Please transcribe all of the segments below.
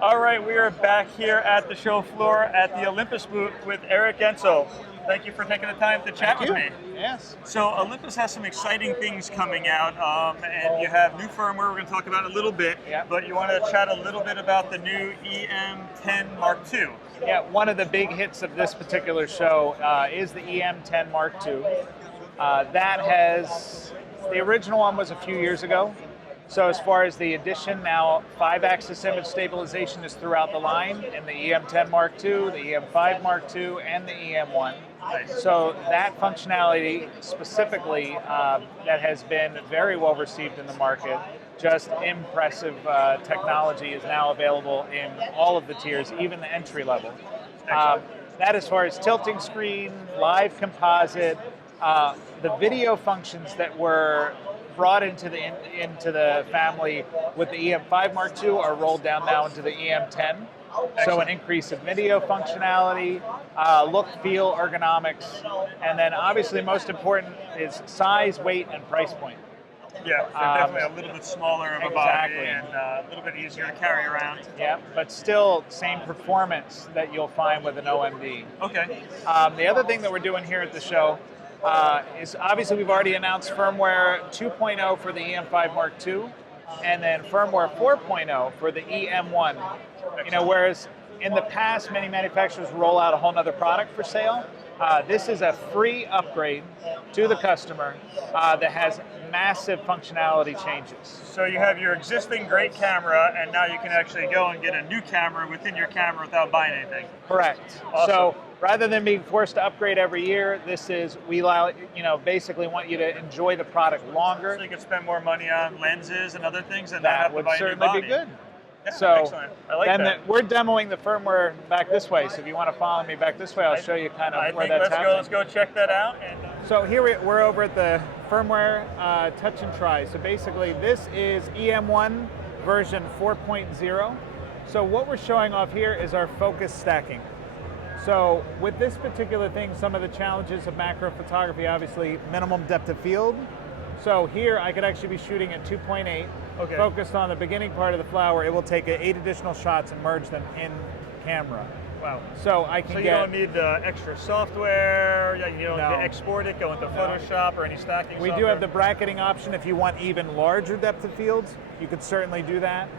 All right, we are back here at the show floor at the Olympus booth with Eric Gense. Thank you for taking the time to chat with me. Yes. So Olympus has some exciting things coming out, and you have new firmware we're going to talk about in a little bit, but you want to chat a little bit about the new EM-10 Mark II. Yeah, one of the big hits of this particular show is the EM-10 Mark II. The original one was a few years ago. So as far as the addition, now 5-axis image stabilization is throughout the line in the EM-10 Mark II, the EM5 Mark II, and the EM1. So that functionality specifically that has been very well received in the market, just impressive technology is now available in all of the tiers, even the entry level. That as far as tilting screen, live composite, the video functions that were brought into the family with the EM5 Mark II are rolled down now into the EM10. So an increase of video functionality, look, feel, ergonomics, and then obviously most important is size, weight, and price point. Yeah, so definitely a little bit smaller of a body and a little bit easier to carry around. Yeah, but still same performance that you'll find with an OMD. Okay. The other thing that we're doing here at the show is obviously we've already announced Firmware 2.0 for the EM5 Mark II, and then Firmware 4.0 for the EM1. You know, whereas in the past many manufacturers roll out a whole other product for sale, this is a free upgrade to the customer that has massive functionality changes. So you have your existing great camera, and now you can actually go and get a new camera within your camera without buying anything. Correct. Awesome. So rather than being forced to upgrade every year, this is, we allow, basically want you to enjoy the product longer. So you can spend more money on lenses and other things and not have to buy a new body. That would certainly be good. Yeah, so excellent. I like that. We're demoing the firmware back this way, so if you want to follow me back this way, I'll show you kind of where that's happening. Let's go check that out. And, So here we're over at the firmware touch and try. So basically this is EM1 version 4.0. So what we're showing off here is our focus stacking. So with this particular thing, some of the challenges of macro photography, obviously minimum depth of field. So here I could actually be shooting at 2.8, focused on the beginning part of the flower. It will take 8 additional shots and merge them in camera. Wow. So I can So you don't need the extra software, you don't export it, go into Photoshop or any stacking software? We do have the bracketing option if you want even larger depth of fields. You could certainly do that.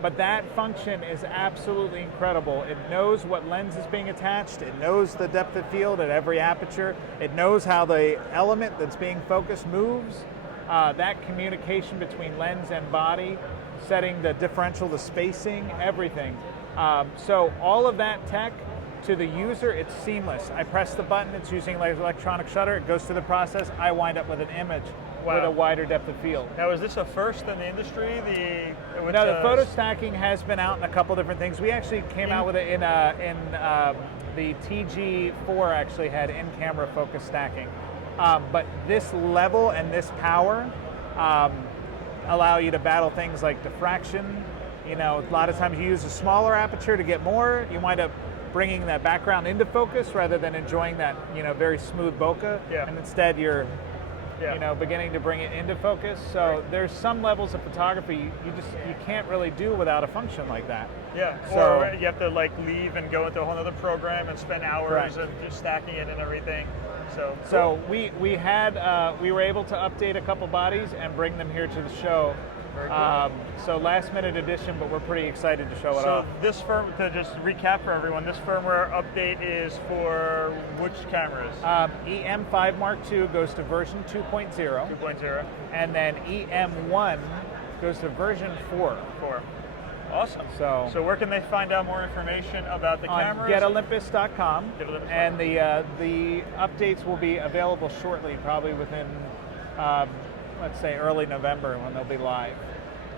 But that function is absolutely incredible. It knows what lens is being attached. It knows the depth of field at every aperture. It knows how the element that's being focused moves. That communication between lens and body, setting the differential, the spacing, everything. So all of that tech, to the user, it's seamless. I press the button, it's using like electronic shutter, it goes through the process, I wind up with an image with a wider depth of field. Now, is this a first in the industry? The photo stacking has been out in a couple different things. We actually came out with it in the TG4 actually had in-camera focus stacking. But this level and this power allow you to battle things like diffraction. You know, a lot of times you use a smaller aperture to get more. You wind up bringing that background into focus rather than enjoying that, very smooth bokeh. Yeah. And instead you're, beginning to bring it into focus. So there's some levels of photography you can't really do without a function like that. Yeah. So or you have to leave and go into a whole other program and spend hours and just stacking it and everything. So we were able to update a couple bodies and bring them here to the show. So last minute edition, but we're pretty excited to show it off. So this to just recap for everyone, this firmware update is for which cameras? EM5 Mark II goes to version 2.0. 2.0. And then EM1 goes to version 4. Awesome. So where can they find out more information about the cameras? GetOlympus.com. And the updates will be available shortly, probably within let's say early November when they'll be live.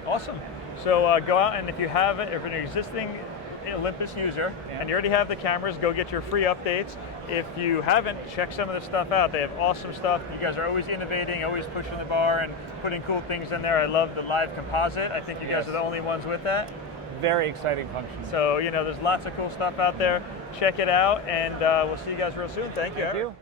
Awesome. So go out, and if you're an existing Olympus user and you already have the cameras, go get your free updates. If you haven't, check some of the stuff out. They have awesome stuff. You guys are always innovating, always pushing the bar and putting cool things in there. I love the live composite. I think you guys are the only ones with that. Very exciting function. So, there's lots of cool stuff out there. Check it out, and we'll see you guys real soon. Thank you.